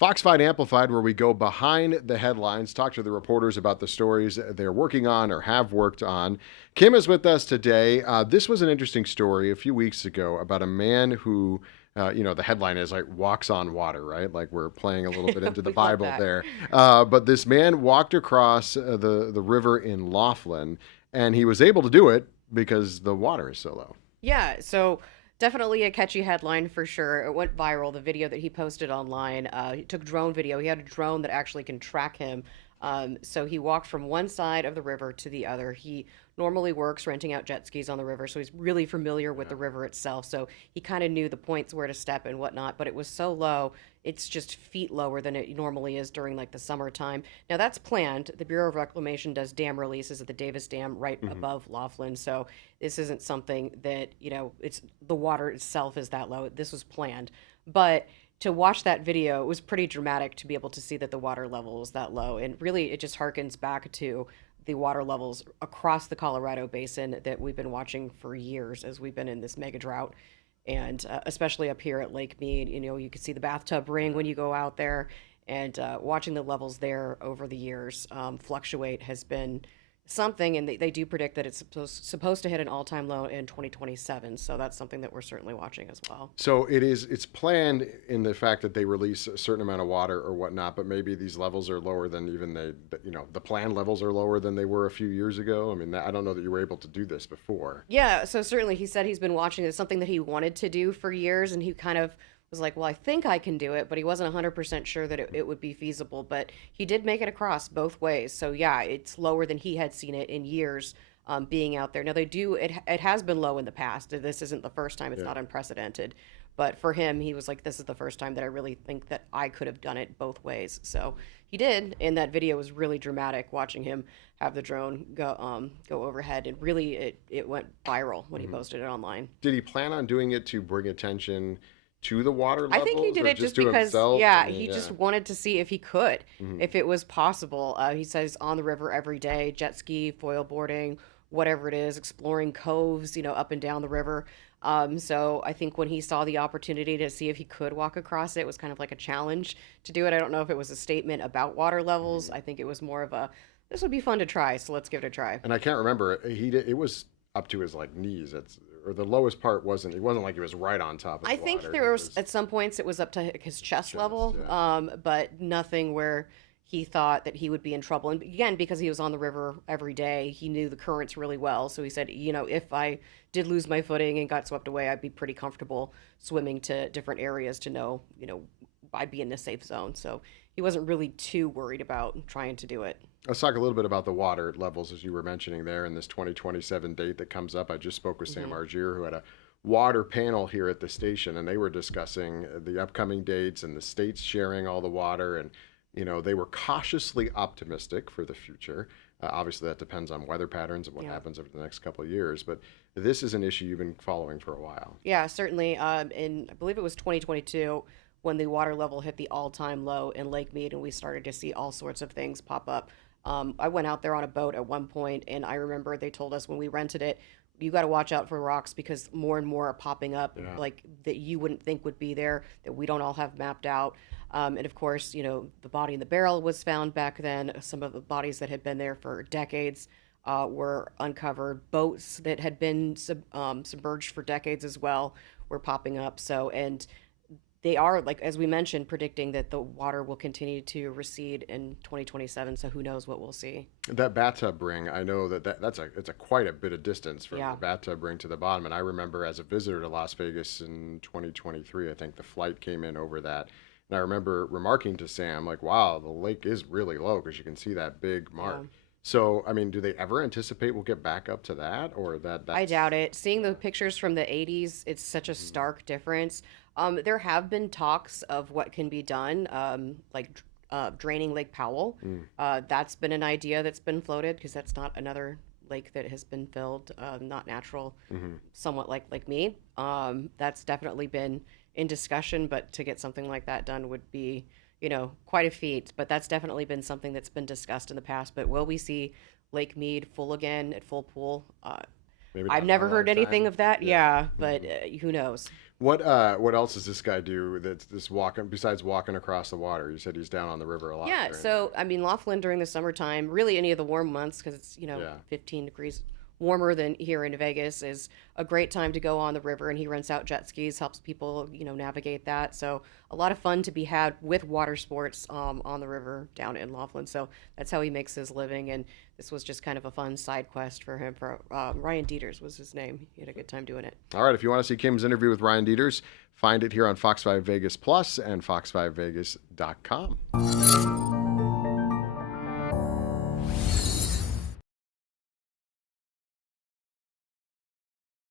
Fox Fight Amplified, where we go behind the headlines, talk to the reporters about the stories they're working on or have worked on. Kim is with us today. This was an interesting story a few weeks ago about a man who, the headline is like walks on water, right? Like we're playing a little bit into the We love Bible that. there. But this man walked across the river in Laughlin, and he was able to do it because the water is so low. Yeah, so definitely a catchy headline for sure. It went viral, the video that he posted online. He took drone video. He had a drone that actually can track him. So he walked from one side of the river to the other. He normally works renting out jet skis on the river, so he's really familiar with Yeah. the river itself. So he kind of knew the points where to step and whatnot, but it was so low, it's just feet lower than it normally is during like the summertime. Now that's planned. The Bureau of Reclamation does dam releases at the Davis Dam right Hmm. above Laughlin. So this isn't something that, it's the water itself is that low. This was planned. But to watch that video, it was pretty dramatic to be able to see that the water level was that low. And really, it just harkens back to the water levels across the Colorado basin that we've been watching for years as we've been in this mega drought. And especially up here at Lake Mead, you can see the bathtub ring when you go out there. And watching the levels there over the years fluctuate has been something, and they do predict that it's supposed to hit an all-time low in 2027, so that's something that we're certainly watching as well. So it's planned in the fact that they release a certain amount of water or whatnot, but maybe these levels are lower than even the planned levels are lower than they were a few years ago. I mean, I don't know that you were able to do this before. Yeah, so certainly he said he's been watching. It's something that he wanted to do for years, and he kind of was like, well, I think I can do it, but he wasn't 100% sure that it would be feasible. But he did make it across both ways. So yeah, it's lower than he had seen it in years being out there. Now it has been low in the past. This isn't the first time, it's Yeah. not unprecedented. But for him, he was like, this is the first time that I really think that I could have done it both ways. So he did, and that video was really dramatic watching him have the drone go overhead. And really, it went viral when he Hmm. posted it online. Did he plan on doing it to bring attention to the water I think he levels did or it just just to because, himself? I yeah, mean, he yeah. just wanted to see if he could, Hmm. if it was possible. He says on the river every day, jet ski, foil boarding, whatever it is, exploring coves, up and down the river. So I think when he saw the opportunity to see if he could walk across it, it was kind of like a challenge to do it. I don't know if it was a statement about water levels. Hmm. I think it was more of this would be fun to try, so let's give it a try. And I can't remember. It was up to his like knees. Or the lowest part wasn't. It wasn't like he was right on top of I the think water. there It was was at some points it was up to his chest just level, yeah. but nothing where he thought that he would be in trouble. And again, because he was on the river every day, he knew the currents really well. So he said, if I did lose my footing and got swept away, I'd be pretty comfortable swimming to different areas to know, I'd be in a safe zone. So he wasn't really too worried about trying to do it. Let's talk a little bit about the water levels as you were mentioning there in this 2027 date that comes up. I just spoke with Sam Hmm. Argier, who had a water panel here at the station, and they were discussing the upcoming dates and the states sharing all the water. And, they were cautiously optimistic for the future. Obviously, that depends on weather patterns and what Yeah. happens over the next couple of years. But this is an issue you've been following for a while. Yeah, certainly. In I believe it was 2022 when the water level hit the all-time low in Lake Mead, and we started to see all sorts of things pop up. I went out there on a boat at one point, and I remember they told us when we rented it, you got to watch out for rocks because more and more are popping up, Yeah. like that you wouldn't think would be there, that we don't all have mapped out. And of course, the body in the barrel was found back then. Some of the bodies that had been there for decades were uncovered. Boats that had been submerged for decades as well were popping up. So, and they are, like as we mentioned, predicting that the water will continue to recede in 2027. So who knows what we'll see? That bathtub ring, I know it's a quite a bit of distance from the Yeah. bathtub ring to the bottom. And I remember as a visitor to Las Vegas in 2023, I think the flight came in over that. And I remember remarking to Sam, like, wow, the lake is really low because you can see that big Yeah. mark. So, I mean, do they ever anticipate we'll get back up to that or I that's doubt it. Seeing the pictures from the 80s, it's such a Mhm. stark difference. There have been talks of what can be done, like draining Lake Powell. Mm, That's been an idea that's been floated because that's not another lake that has been filled, not natural, mhm. somewhat like me. That's definitely been in discussion, but to get something like that done would be, quite a feat. But that's definitely been something that's been discussed in the past. But will we see Lake Mead full again at full pool? Maybe I've not in never our heard anything lifetime. of that. Yeah. Yeah, but Mhm. who knows? What else does this guy do that's this walking besides walking across the water? You said he's down on the river a lot Yeah, during the so I mean, Laughlin during the summertime, really any of the warm months, because it's, yeah. 15 degrees warmer than here in Vegas, is a great time to go on the river. And he rents out jet skis, helps people, navigate that. So a lot of fun to be had with water sports on the river down in Laughlin. So that's how he makes his living. And this was just kind of a fun side quest for him. For Ryan Dieters was his name. He had a good time doing it. All right, if you want to see Kim's interview with Ryan Dieters, find it here on Fox 5 Vegas Plus and fox5vegas.com.